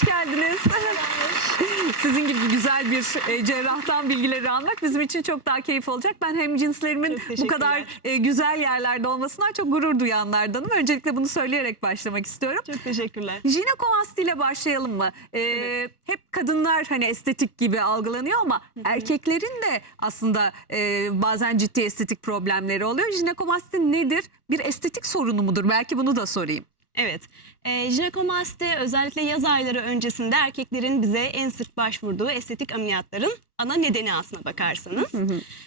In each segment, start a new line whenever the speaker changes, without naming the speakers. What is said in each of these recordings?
hoş geldiniz. Sizin gibi güzel bir e, cerrahtan bilgileri almak bizim için çok daha keyif olacak. Ben hem cinslerimin bu kadar e, güzel yerlerde olmasından çok gurur duyanlardanım. Öncelikle bunu söyleyerek başlamak istiyorum.
Çok teşekkürler.
Jinekomasti ile başlayalım mı? Ee, Hep kadınlar hani estetik gibi algılanıyor ama erkeklerin de aslında e, bazen ciddi estetik problemleri oluyor. Jinekomasti nedir? Bir estetik sorunu mudur? Belki bunu da sorayım.
Evet. E, jinekomasti özellikle yaz ayları öncesinde erkeklerin bize en sık başvurduğu estetik ameliyatların ana nedeni aslına bakarsanız.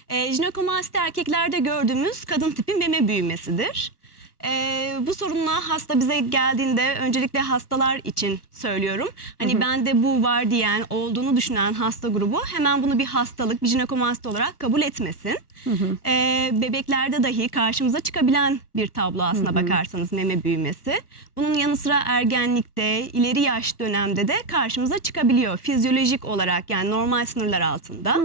E, jinekomasti erkeklerde gördüğümüz kadın tipi meme büyümesidir. E, bu sorunla hasta bize geldiğinde öncelikle hastalar için söylüyorum. Hani bende bu var diyen, olduğunu düşünen hasta grubu hemen bunu bir hastalık, bir jinekomasti olarak kabul etmesin. E, bebeklerde dahi karşımıza çıkabilen bir tablo aslına bakarsanız meme büyümesi. Bunun yanı sıra ergenlikte, ileri yaş dönemde de karşımıza çıkabiliyor. Fizyolojik olarak yani normal sınırlar altında.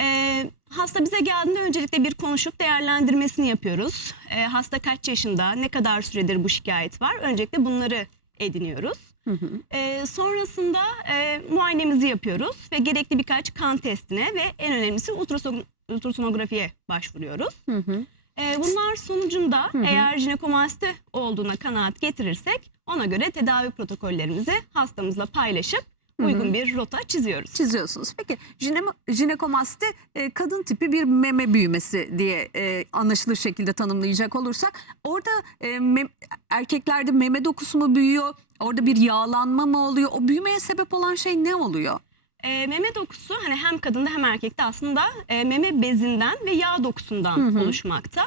E, hasta bize geldiğinde öncelikle bir konuşup değerlendirmesini yapıyoruz. E, hasta kaç yaşında, ne kadar süredir bu şikayet var? Öncelikle bunları ediniyoruz. E, sonrasında e, muayenemizi yapıyoruz ve gerekli birkaç kan testine ve en önemlisi ultrason ultrasonografiye başvuruyoruz. E, bunlar sonucunda eğer jinekomasti olduğuna kanaat getirirsek ona göre tedavi protokollerimizi hastamızla paylaşıp uygun bir rota çiziyoruz.
Çiziyorsunuz. Peki jine- jinekomasti e, kadın tipi bir meme büyümesi diye e, anlaşılır şekilde tanımlayacak olursak orada e, mem- erkeklerde meme dokusu mu büyüyor? Orada bir yağlanma mı oluyor? O büyümeye sebep olan şey ne oluyor?
E, meme dokusu hani hem kadında hem erkekte aslında e, meme bezinden ve yağ dokusundan oluşmakta.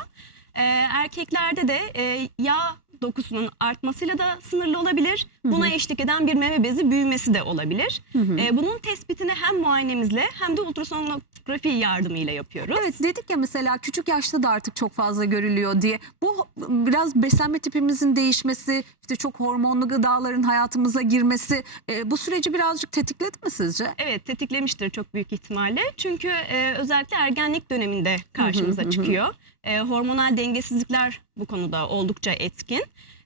E, erkeklerde de e, yağ dokusunun artmasıyla da sınırlı olabilir. Buna eşlik eden bir meme bezi büyümesi de olabilir. E, bunun tespitini hem muayenemizle hem de ultrasonografi yardımıyla yapıyoruz. Evet
dedik ya mesela küçük yaşta da artık çok fazla görülüyor diye. Bu biraz beslenme tipimizin değişmesi, işte çok hormonlu gıdaların hayatımıza girmesi e, bu süreci birazcık tetikledi mi sizce?
Evet tetiklemiştir çok büyük ihtimalle. Çünkü e, özellikle ergenlik döneminde karşımıza çıkıyor. E, hormonal dengesizlikler bu konuda oldukça etkin.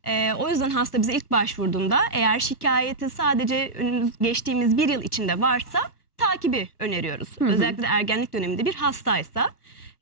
E, o yüzden hasta bize ilk başvurduğunda eğer şikayeti sadece geçtiğimiz bir yıl içinde varsa takibi öneriyoruz. Özellikle de ergenlik döneminde bir hastaysa.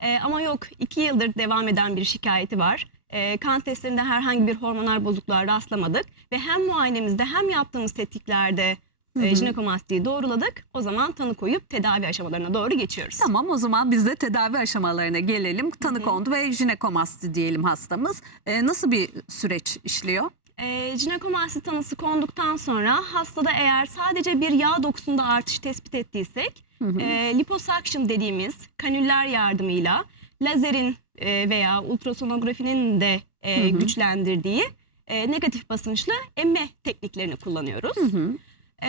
E, ama yok iki yıldır devam eden bir şikayeti var. E, kan testlerinde herhangi bir hormonal bozukluğa rastlamadık ve hem muayenemizde hem yaptığımız tetkiklerde e, jinekomastiği doğruladık. O zaman tanı koyup tedavi aşamalarına doğru geçiyoruz.
Tamam o zaman biz de tedavi aşamalarına gelelim. Tanı kondu ve jinekomasti diyelim hastamız. E, nasıl bir süreç işliyor?
E, jinekomasti tanısı konduktan sonra hastada eğer sadece bir yağ dokusunda artış tespit ettiysek e, liposuction dediğimiz kanüller yardımıyla lazerin e, veya ultrasonografinin de e, güçlendirdiği e, negatif basınçlı emme tekniklerini kullanıyoruz. E,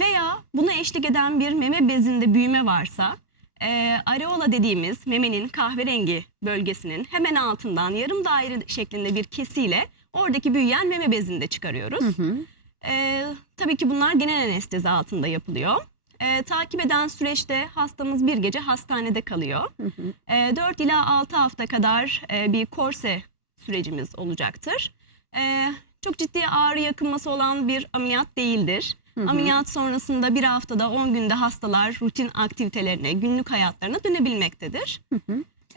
veya buna eşlik eden bir meme bezinde büyüme varsa e, areola dediğimiz memenin kahverengi bölgesinin hemen altından yarım daire şeklinde bir kesiyle oradaki büyüyen meme bezini de çıkarıyoruz. E, tabii ki bunlar genel anestezi altında yapılıyor. E, takip eden süreçte hastamız bir gece hastanede kalıyor. E, 4 ila 6 hafta kadar e, bir korse sürecimiz olacaktır. E, çok ciddi ağrı yakınması olan bir ameliyat değildir. Ameliyat sonrasında bir haftada 10 günde hastalar rutin aktivitelerine, günlük hayatlarına dönebilmektedir.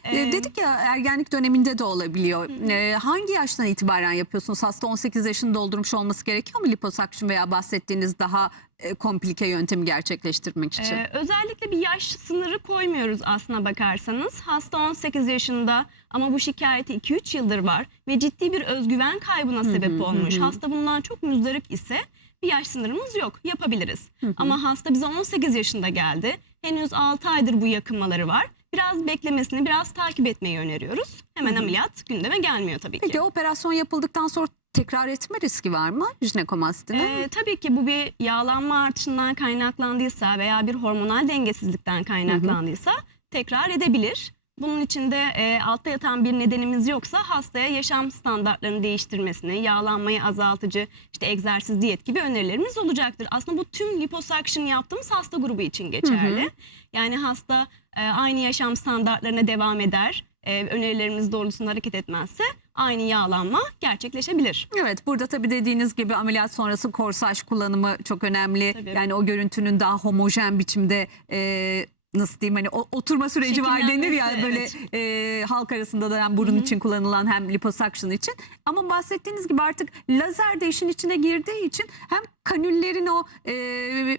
E, dedik ya ergenlik döneminde de olabiliyor. E, hangi yaştan itibaren yapıyorsunuz? Hasta 18 yaşını doldurmuş olması gerekiyor mu liposuction veya bahsettiğiniz daha e, komplike yöntemi gerçekleştirmek için? Ee,
özellikle bir yaş sınırı koymuyoruz aslına bakarsanız. Hasta 18 yaşında ama bu şikayeti 2-3 yıldır var ve ciddi bir özgüven kaybına sebep olmuş. Hasta bundan çok müzdarip ise bir yaş sınırımız yok. Yapabiliriz. Ama hasta bize 18 yaşında geldi. Henüz 6 aydır bu yakınmaları var. Biraz beklemesini, biraz takip etmeyi öneriyoruz. Hemen ameliyat gündeme gelmiyor tabii ki.
Peki operasyon yapıldıktan sonra tekrar etme riski var mı jinekomastinin? Ee,
tabii ki bu bir yağlanma artışından kaynaklandıysa veya bir hormonal dengesizlikten kaynaklandıysa tekrar edebilir. Bunun için de e, altta yatan bir nedenimiz yoksa hastaya yaşam standartlarını değiştirmesini, yağlanmayı azaltıcı, işte egzersiz, diyet gibi önerilerimiz olacaktır. Aslında bu tüm liposuction yaptığımız hasta grubu için geçerli. Yani hasta e, aynı yaşam standartlarına devam eder e, önerilerimiz doğrultusunda hareket etmezse aynı yağlanma gerçekleşebilir.
Evet burada tabii dediğiniz gibi ameliyat sonrası korsaj kullanımı çok önemli. Tabii. Yani o görüntünün daha homojen biçimde e, nasıl diyeyim hani o, oturma süreci var denir ya böyle evet. e, halk arasında da hem burun Hı hı. için kullanılan hem liposuction için. Ama bahsettiğiniz gibi artık lazer de işin içine girdiği için hem kanüllerin o e,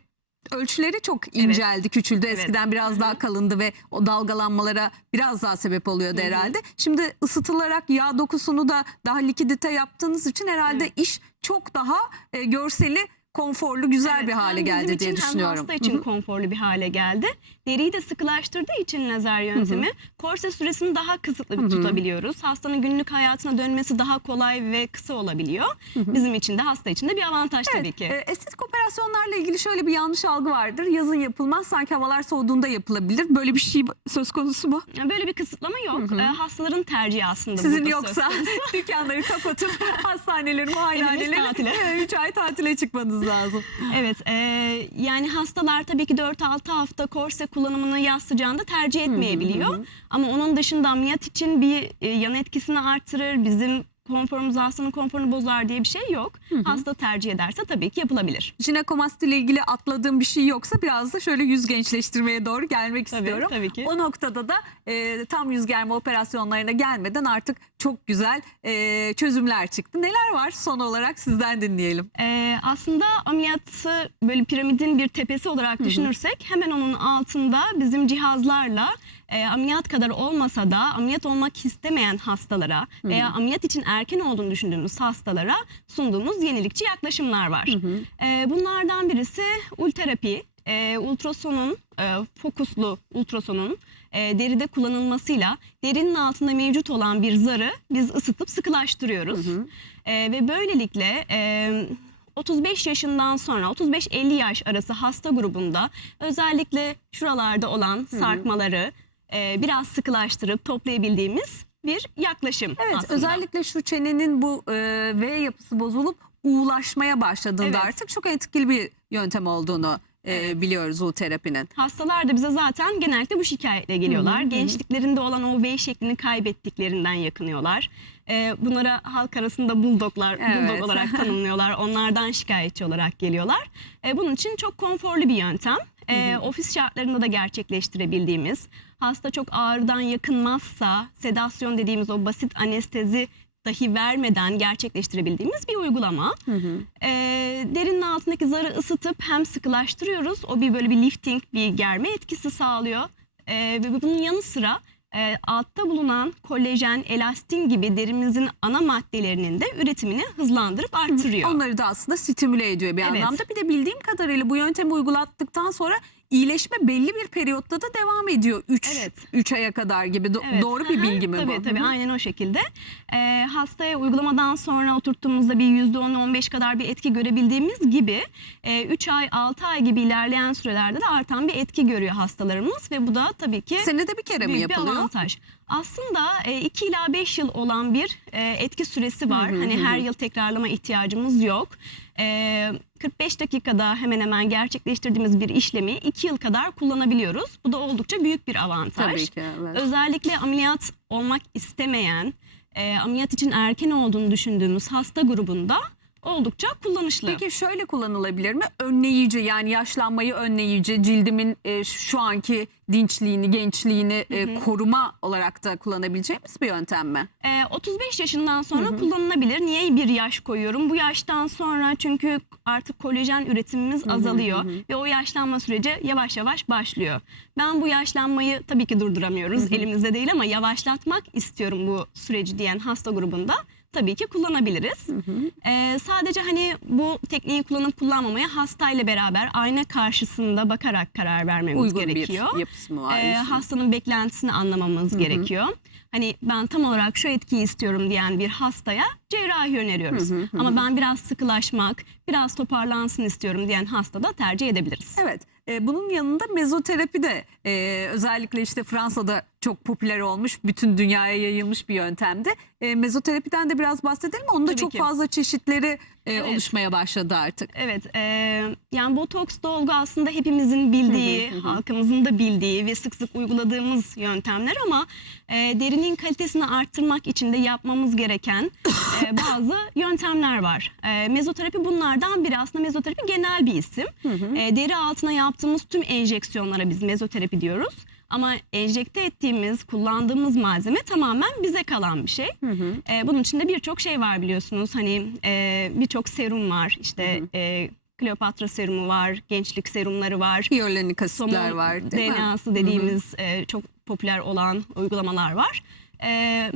ölçüleri çok inceldi, küçüldü. Evet. Eskiden biraz Hı hı. daha kalındı ve o dalgalanmalara biraz daha sebep oluyordu Hı hı. herhalde. Şimdi ısıtılarak yağ dokusunu da daha likidite yaptığınız için herhalde Evet. iş çok daha e, görseli konforlu, güzel Evet, bir hale geldi diye için düşünüyorum. Hem
hasta için Hı hı. konforlu bir hale geldi. Deriyi de sıkılaştırdığı için lazer yöntemi korse süresini daha kısıtlı Hı hı. tutabiliyoruz. Hastanın günlük hayatına dönmesi daha kolay ve kısa olabiliyor. Bizim için de hasta için de bir avantaj Evet, tabii ki. e,
estetik operasyonlarla ilgili şöyle bir yanlış algı vardır. Yazın yapılmaz, sanki havalar soğuduğunda yapılabilir. Böyle bir şey söz konusu mu?
Böyle bir kısıtlama yok. Hı hı. Ee, hastaların tercihi aslında
Sizin yoksa dükkanları kapatıp hastaneleri, muayenehaneleri tatile. 3 ay tatile çıkmanız lazım.
Evet, e, yani hastalar tabii ki 4-6 hafta korse kullanımını yaz sıcağında tercih etmeyebiliyor. hı. Ama onun dışında ameliyat için bir e, yan etkisini artırır, bizim konforumuz hastanın konforunu bozar diye bir şey yok. Hasta tercih ederse tabii ki yapılabilir.
Jinekomasti ile ilgili atladığım bir şey yoksa biraz da şöyle yüz gençleştirmeye doğru gelmek Tabii, istiyorum. tabii ki. O noktada da e, tam yüz germe operasyonlarına gelmeden artık çok güzel e, çözümler çıktı. Neler var son olarak sizden dinleyelim.
Ee, aslında ameliyatı böyle piramidin bir tepesi olarak düşünürsek hemen onun altında bizim cihazlarla e, ameliyat kadar olmasa da ameliyat olmak istemeyen hastalara veya ameliyat için erken olduğunu düşündüğümüz hastalara sunduğumuz yenilikçi yaklaşımlar var. Ee, bunlardan birisi ulterapi. Ee, ultrasonun, e, fokuslu ultrasonun e, deride kullanılmasıyla derinin altında mevcut olan bir zarı biz ısıtıp sıkılaştırıyoruz. Ee, ve böylelikle e, 35 yaşından sonra 35-50 yaş arası hasta grubunda özellikle şuralarda olan sarkmaları e, biraz sıkılaştırıp toplayabildiğimiz bir yaklaşım
Evet aslında. özellikle şu çenenin bu e, V yapısı bozulup uğulaşmaya başladığında Evet. artık çok etkili bir yöntem olduğunu e, biliyoruz U terapinin.
Hastalar da bize zaten genellikle bu şikayetle geliyorlar. Gençliklerinde olan o V şeklini kaybettiklerinden yakınıyorlar. Ee, bunlara halk arasında buldoglar, Evet. bulldog olarak tanımlıyorlar. Onlardan şikayetçi olarak geliyorlar. Ee, bunun için çok konforlu bir yöntem. Ee, ofis şartlarında da gerçekleştirebildiğimiz, hasta çok ağrıdan yakınmazsa sedasyon dediğimiz o basit anestezi dahi vermeden gerçekleştirebildiğimiz bir uygulama. Ee, derinin altındaki zarı ısıtıp hem sıkılaştırıyoruz. O bir böyle bir lifting, bir germe etkisi sağlıyor. Ee, ve bunun yanı sıra e, altta bulunan kolajen, elastin gibi derimizin ana maddelerinin de üretimini hızlandırıp artırıyor.
Onları da aslında stimüle ediyor bir Evet. anlamda. Bir de bildiğim kadarıyla bu yöntemi uygulattıktan sonra iyileşme belli bir periyotta da devam ediyor. 3 Evet. 3 aya kadar gibi. Do- Evet. Doğru bir Hı hı. bilgi mi tabii, bu?
Tabii Hı hı. aynen o şekilde. Ee, hastaya uygulamadan sonra oturttuğumuzda bir %10-15 kadar bir etki görebildiğimiz gibi 3 ay 6 ay gibi ilerleyen sürelerde de artan bir etki görüyor hastalarımız ve bu da tabii ki
Senede bir kere mi büyük bir yapılıyor? avantaj.
Aslında 2 ila 5 yıl olan bir e, etki süresi var. Hani her yıl tekrarlama ihtiyacımız yok. E, 45 dakikada hemen hemen gerçekleştirdiğimiz bir işlemi 2 yıl kadar kullanabiliyoruz. Bu da oldukça büyük bir avantaj. Tabii ki. Evet. Özellikle ameliyat olmak istemeyen, e, ameliyat için erken olduğunu düşündüğümüz hasta grubunda oldukça kullanışlı.
Peki şöyle kullanılabilir mi? Önleyici yani yaşlanmayı önleyici, cildimin e, şu anki dinçliğini, gençliğini e, koruma olarak da kullanabileceğimiz bir yöntem mi?
Ee, 35 yaşından sonra kullanılabilir. Niye bir yaş koyuyorum? Bu yaştan sonra çünkü artık kolajen üretimimiz azalıyor ve o yaşlanma süreci yavaş yavaş başlıyor. Ben bu yaşlanmayı tabii ki durduramıyoruz. Elimizde değil ama yavaşlatmak istiyorum bu süreci diyen hasta grubunda tabii ki kullanabiliriz. Ee, sadece hani bu tekniği kullanıp kullanmamaya hastayla beraber ayna karşısında bakarak karar vermemiz Uygun gerekiyor. bir yapısı mı var? Ee, hastanın beklentisini anlamamız gerekiyor. Hani ben tam olarak şu etkiyi istiyorum diyen bir hastaya cerrahi öneriyoruz. Ama ben biraz sıkılaşmak, biraz toparlansın istiyorum diyen hasta da tercih edebiliriz.
Evet. e, bunun yanında mezoterapi de e, özellikle işte Fransa'da çok popüler olmuş, bütün dünyaya yayılmış bir yöntemdi. E, mezoterapiden de biraz bahsedelim. mi? Onun da Tabii çok ki. fazla çeşitleri e, Evet. oluşmaya başladı artık.
Evet, e, yani botoks dolgu aslında hepimizin bildiği, halkımızın da bildiği ve sık sık uyguladığımız yöntemler ama e, derinin kalitesini arttırmak için de yapmamız gereken e, bazı yöntemler var. E, mezoterapi bunlardan biri. Aslında mezoterapi genel bir isim. E, deri altına yaptığımız tüm enjeksiyonlara biz mezoterapi diyoruz. Ama enjekte ettiğimiz, kullandığımız malzeme tamamen bize kalan bir şey. E, bunun içinde birçok şey var biliyorsunuz. Hani e, birçok serum var. İşte e, Kleopatra serumu var, gençlik serumları var.
Hyaluronik asitler Somon var
değil mi? DNA'sı dediğimiz e, çok popüler olan uygulamalar var. E,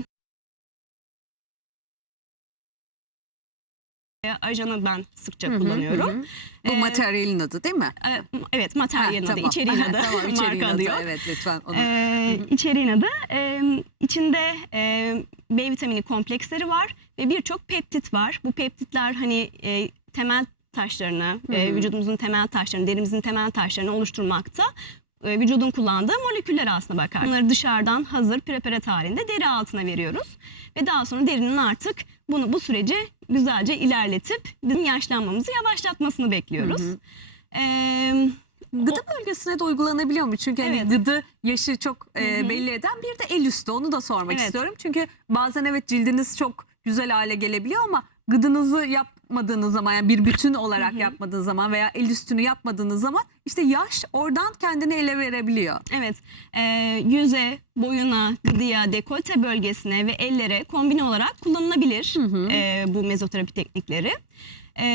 ajanı ben sıkça Hı hı, kullanıyorum. hı.
Bu Ee, materjalin adı değil mi?
E, evet, materyalin Ha, adı, tamam. içeriğin adı, tamam, içeriğin marka adı. alıyor.
Evet lütfen. Onu. Ee,
içeriğin adı. Ee, içinde e, B vitamini kompleksleri var ve birçok peptit var. Bu peptitler hani e, temel taşlarını, e, Hı vücudumuzun temel taşlarını, derimizin temel taşlarını oluşturmakta. E, vücudun kullandığı moleküller aslına bakar. Bunları dışarıdan hazır preparat halinde deri altına veriyoruz. Ve daha sonra derinin artık bunu bu süreci güzelce ilerletip bizim yaşlanmamızı yavaşlatmasını bekliyoruz. Hı hı. Ee,
Gıda bölgesine de uygulanabiliyor mu? Çünkü hani Evet. gıdı yaşı çok e, belli eden bir de el üstü onu da sormak Evet. istiyorum. Çünkü bazen evet cildiniz çok güzel hale gelebiliyor ama gıdınızı yapmadığınız zaman yani bir bütün olarak Hı hı. yapmadığınız zaman veya el üstünü yapmadığınız zaman işte yaş oradan kendini ele verebiliyor.
Evet, e, yüze, boyuna, gıdıya, dekolte bölgesine ve ellere kombine olarak kullanılabilir Hı hı. e, bu mezoterapi teknikleri. E,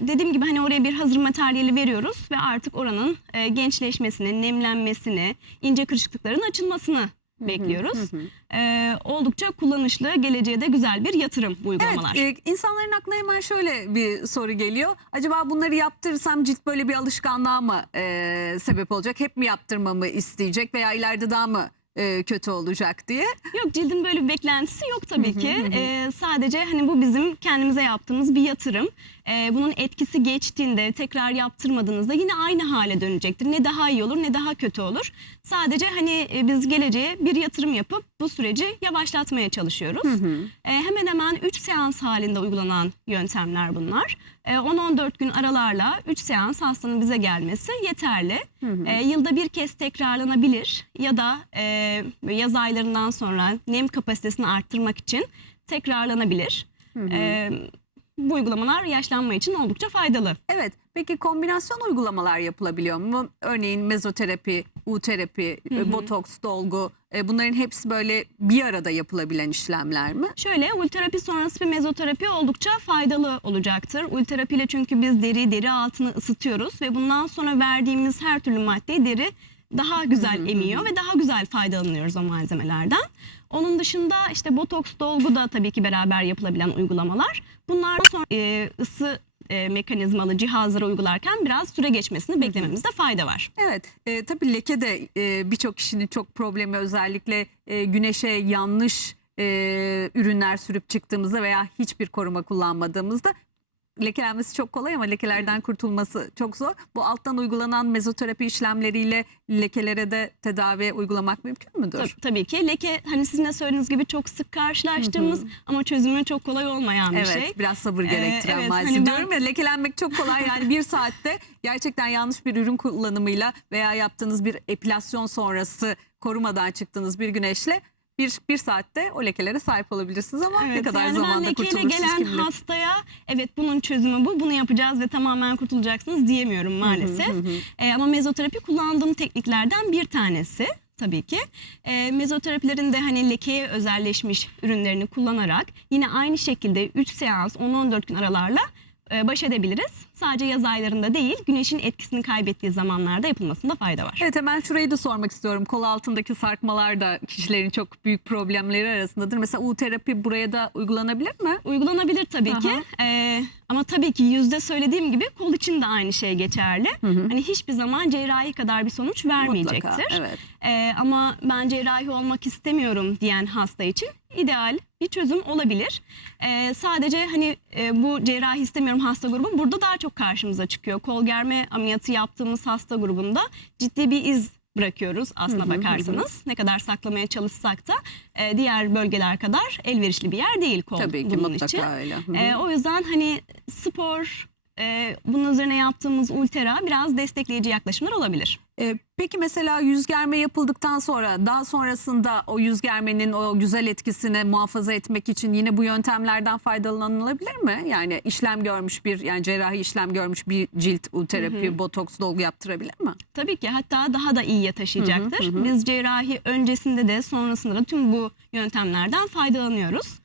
dediğim gibi hani oraya bir hazır materyali veriyoruz ve artık oranın e, gençleşmesini, nemlenmesini, ince kırışıklıkların açılmasını bekliyoruz. Hı hı. E, oldukça kullanışlı, geleceğe de güzel bir yatırım bu uygulamalar. Evet,
e, insanların aklına hemen şöyle bir soru geliyor. Acaba bunları yaptırırsam cilt böyle bir alışkanlığa mı e, sebep olacak? Hep mi yaptırmamı isteyecek veya ileride daha mı e, kötü olacak diye?
Yok cildin böyle bir beklentisi yok tabii ki. Ee, sadece hani bu bizim kendimize yaptığımız bir yatırım. Ee, bunun etkisi geçtiğinde tekrar yaptırmadığınızda yine aynı hale dönecektir. Ne daha iyi olur ne daha kötü olur. Sadece hani e, biz geleceğe bir yatırım yapıp bu süreci yavaşlatmaya çalışıyoruz. Ee, hemen hemen 3 seans halinde uygulanan yöntemler bunlar. Ee, 10-14 gün aralarla 3 seans hastanın bize gelmesi yeterli. Ee, yılda bir kez tekrarlanabilir ya da e, yaz aylarından sonra nem kapasitesini arttırmak için tekrarlanabilir. Ee, bu uygulamalar yaşlanma için oldukça faydalı.
Evet. Peki kombinasyon uygulamalar yapılabiliyor mu? Örneğin mezoterapi, U-terapi, Hı hı. botoks, dolgu e, bunların hepsi böyle bir arada yapılabilen işlemler mi?
Şöyle ulterapi sonrası bir mezoterapi oldukça faydalı olacaktır. Ulterapi ile çünkü biz deri deri altını ısıtıyoruz ve bundan sonra verdiğimiz her türlü maddeyi deri daha güzel emiyor ve daha güzel faydalanıyoruz o malzemelerden. Onun dışında işte botoks dolgu da tabii ki beraber yapılabilen uygulamalar. Bunlar sonra e, ısı e, mekanizmalı cihazlara uygularken biraz süre geçmesini beklememizde fayda var.
Evet, e, tabii leke de e, birçok kişinin çok problemi özellikle e, güneşe yanlış e, ürünler sürüp çıktığımızda veya hiçbir koruma kullanmadığımızda lekelenmesi çok kolay ama lekelerden kurtulması çok zor. Bu alttan uygulanan mezoterapi işlemleriyle lekelere de tedavi uygulamak mümkün müdür? Tab-
tabii ki leke hani sizin de söylediğiniz gibi çok sık karşılaştığımız ama çözümü çok kolay olmayan bir Evet şey.
biraz sabır Ee, gerektiren evet, malzeme. hani ben- Diyorum ya lekelenmek çok kolay yani bir saatte gerçekten yanlış bir ürün kullanımıyla veya yaptığınız bir epilasyon sonrası korumadan çıktığınız bir güneşle bir, bir saatte o lekelere sahip olabilirsiniz ama ne Evet, kadar yani zamanda kurtulursunuz gelen kim bilir. hastaya
evet bunun çözümü bu bunu yapacağız ve tamamen kurtulacaksınız diyemiyorum maalesef. Hı hı hı. Ee, ama mezoterapi kullandığım tekniklerden bir tanesi tabii ki. Ee, mezoterapilerin de hani lekeye özelleşmiş ürünlerini kullanarak yine aynı şekilde 3 seans 10-14 gün aralarla e, baş edebiliriz. Sadece yaz aylarında değil güneşin etkisini kaybettiği zamanlarda yapılmasında fayda var.
Evet hemen şurayı da sormak istiyorum. Kol altındaki sarkmalar da kişilerin çok büyük problemleri arasındadır. Mesela U terapi buraya da uygulanabilir mi?
Uygulanabilir tabii Aha. ki. Ee, ama tabii ki yüzde söylediğim gibi kol için de aynı şey geçerli. Hı hı. Hani hiçbir zaman cerrahi kadar bir sonuç vermeyecektir. Mutlaka, evet. Ee, ama ben cerrahi olmak istemiyorum diyen hasta için ideal bir çözüm olabilir. Ee, sadece hani e, bu cerrahi istemiyorum hasta grubu burada daha çok karşımıza çıkıyor. Kol germe ameliyatı yaptığımız hasta grubunda ciddi bir iz bırakıyoruz aslına Hı hı, hı hı. bakarsanız. Ne kadar saklamaya çalışsak da e, diğer bölgeler kadar elverişli bir yer değil kol Tabii ki bunun mutlaka için. öyle. Hı hı. E, o yüzden hani spor, e, bunun üzerine yaptığımız ultera biraz destekleyici yaklaşımlar olabilir.
E, peki mesela yüz germe yapıldıktan sonra daha sonrasında o yüz germenin o güzel etkisini muhafaza etmek için yine bu yöntemlerden faydalanılabilir mi? Yani işlem görmüş bir yani cerrahi işlem görmüş bir cilt ulterapi, botoks dolgu yaptırabilir mi?
Tabii ki hatta daha da iyiye taşıyacaktır. Hı hı, hı hı. Biz cerrahi öncesinde de sonrasında da tüm bu yöntemlerden faydalanıyoruz.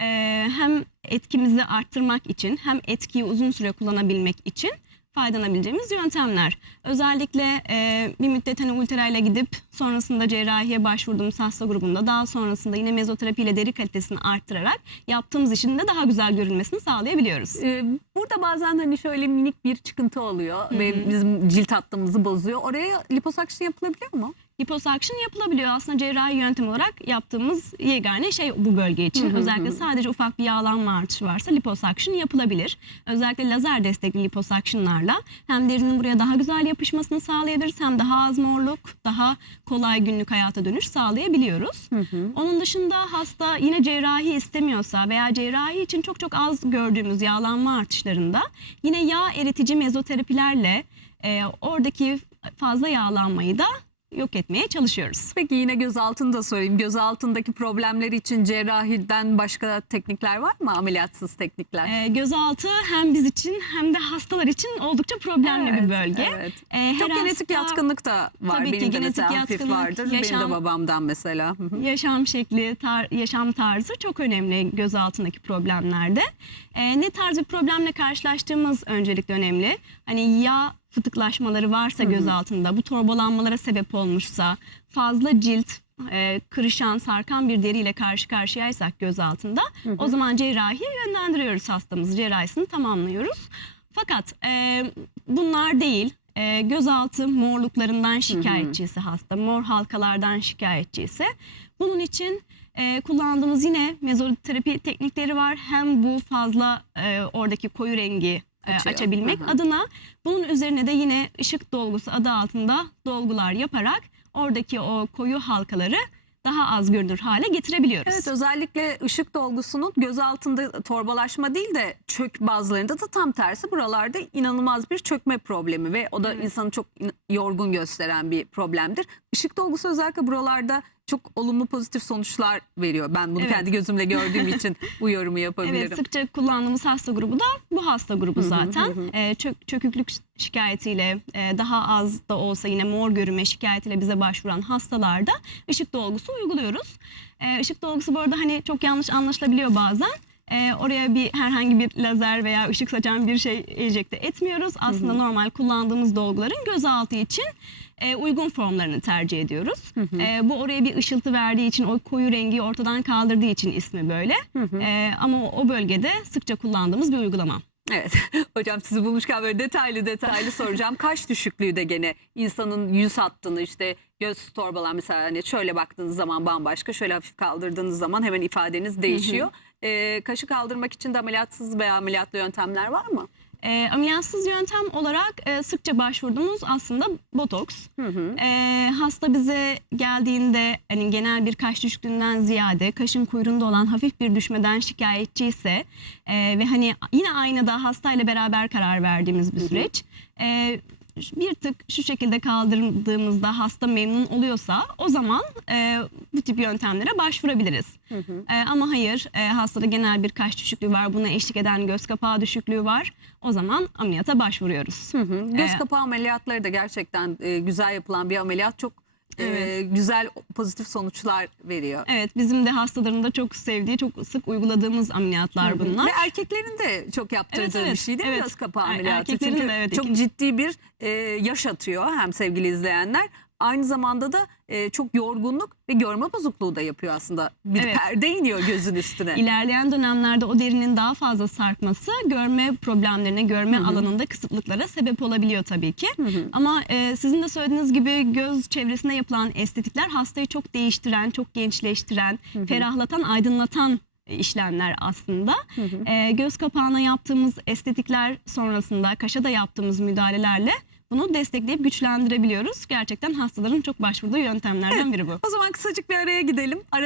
Ee, hem etkimizi arttırmak için hem etkiyi uzun süre kullanabilmek için faydalanabileceğimiz yöntemler. Özellikle e, bir müddet hani ultra ile gidip sonrasında cerrahiye başvurduğumuz hasta grubunda daha sonrasında yine mezoterapi ile deri kalitesini arttırarak yaptığımız işin de daha güzel görünmesini sağlayabiliyoruz. E,
burada bazen hani şöyle minik bir çıkıntı oluyor Hı ve hı. bizim cilt hattımızı bozuyor. Oraya liposuction yapılabiliyor mu?
Liposuction yapılabiliyor. Aslında cerrahi yöntem olarak yaptığımız yegane şey bu bölge için. Hı hı Özellikle hı. sadece ufak bir yağlanma artışı varsa liposuction yapılabilir. Özellikle lazer destekli liposuctionlarla hem derinin buraya daha güzel yapışmasını sağlayabiliriz hem daha az morluk, daha kolay günlük hayata dönüş sağlayabiliyoruz. Onun dışında hasta yine cerrahi istemiyorsa veya cerrahi için çok çok az gördüğümüz yağlanma artışlarında yine yağ eritici mezoterapilerle e, oradaki fazla yağlanmayı da yok etmeye çalışıyoruz.
Peki yine göz altını da sorayım. Göz altındaki problemler için cerrahiden başka teknikler var mı? Ameliyatsız teknikler. Ee,
gözaltı hem biz için hem de hastalar için oldukça problemli bir Evet, bölge. evet.
Ee, her Çok genetik hasta yatkınlık da var. Tabii ki Benim de genetik hafif yatkınlık, vardır. Benim yaşam- de babamdan mesela.
Yaşam şekli, tar- yaşam tarzı çok önemli göz altındaki problemlerde. Ee, ne tarz bir problemle karşılaştığımız öncelikle önemli. Hani yağ fıtıklaşmaları varsa göz altında, bu torbalanmalara sebep olmuşsa, fazla cilt, e, kırışan, sarkan bir deriyle karşı karşıyaysak göz altında, o zaman cerrahiye yönlendiriyoruz hastamızı, cerrahisini tamamlıyoruz. Fakat e, bunlar değil. E, gözaltı morluklarından şikayetçiyse hasta, mor halkalardan şikayetçiyse bunun için e, kullandığımız yine mezoterapi teknikleri var. Hem bu fazla e, oradaki koyu rengi Açıyor. açabilmek Hı hı. adına bunun üzerine de yine ışık dolgusu adı altında dolgular yaparak oradaki o koyu halkaları daha az görünür hale getirebiliyoruz. Evet
özellikle ışık dolgusunun göz altında torbalaşma değil de çök bazılarında da tam tersi buralarda inanılmaz bir çökme problemi ve o da Evet. insanı çok yorgun gösteren bir problemdir. Işık dolgusu özellikle buralarda çok olumlu pozitif sonuçlar veriyor. Ben bunu Evet. kendi gözümle gördüğüm için bu yorumu yapabilirim. Evet
sıkça kullandığımız hasta grubu da bu hasta grubu zaten. hı. Ee, çök, çöküklük şikayetiyle e, daha az da olsa yine mor görünme şikayetiyle bize başvuran hastalarda ışık dolgusu uyguluyoruz. Işık dolgusu bu arada hani çok yanlış anlaşılabiliyor bazen. Ee, oraya bir herhangi bir lazer veya ışık saçan bir şey enjekte etmiyoruz. Aslında normal kullandığımız dolguların gözaltı için e, uygun formlarını tercih ediyoruz. E, bu oraya bir ışıltı verdiği için o koyu rengi ortadan kaldırdığı için ismi böyle. E, ama o bölgede sıkça kullandığımız bir uygulama.
Evet. Hocam sizi bulmuşken böyle detaylı detaylı soracağım. Kaş düşüklüğü de gene insanın yüz hattını işte göz torbalan mesela hani şöyle baktığınız zaman bambaşka şöyle hafif kaldırdığınız zaman hemen ifadeniz değişiyor. Ee, kaşı kaldırmak için de ameliyatsız veya ameliyatlı yöntemler var mı?
E, ameliyatsız yöntem olarak e, sıkça başvurduğumuz aslında botoks. Hı hı. E, hasta bize geldiğinde hani genel bir kaş düşüklüğünden ziyade kaşın kuyruğunda olan hafif bir düşmeden şikayetçi ise e, ve hani yine aynada hastayla beraber karar verdiğimiz bir süreç. E, bir tık şu şekilde kaldırdığımızda hasta memnun oluyorsa o zaman e, bu tip yöntemlere başvurabiliriz. E, ama hayır e, hastada genel bir kaş düşüklüğü var buna eşlik eden göz kapağı düşüklüğü var o zaman ameliyata başvuruyoruz.
Hı hı. Göz Ee, kapağı ameliyatları da gerçekten e, güzel yapılan bir ameliyat çok e, Evet. güzel pozitif sonuçlar veriyor.
Evet bizim de hastaların da çok sevdiği çok sık uyguladığımız ameliyatlar bunlar.
Ve erkeklerin de çok yaptırdığı Evet, bir evet, şey değil mi evet. göz kapağı ameliyatı? erkeklerin Çünkü de evet, çok ciddi bir e, yaş atıyor hem sevgili izleyenler. Aynı zamanda da e, çok yorgunluk ve görme bozukluğu da yapıyor aslında. Bir Evet. perde iniyor gözün üstüne.
İlerleyen dönemlerde o derinin daha fazla sarkması görme problemlerine, görme Hı hı. alanında kısıtlıklara sebep olabiliyor tabii ki. Hı hı. Ama e, sizin de söylediğiniz gibi göz çevresinde yapılan estetikler hastayı çok değiştiren, çok gençleştiren, ferahlatan, aydınlatan e, işlemler aslında. Hı hı. E, göz kapağına yaptığımız estetikler sonrasında kaşa da yaptığımız müdahalelerle bunu destekleyip güçlendirebiliyoruz. Gerçekten hastaların çok başvurduğu yöntemlerden biri bu.
O zaman kısacık bir araya gidelim. Ara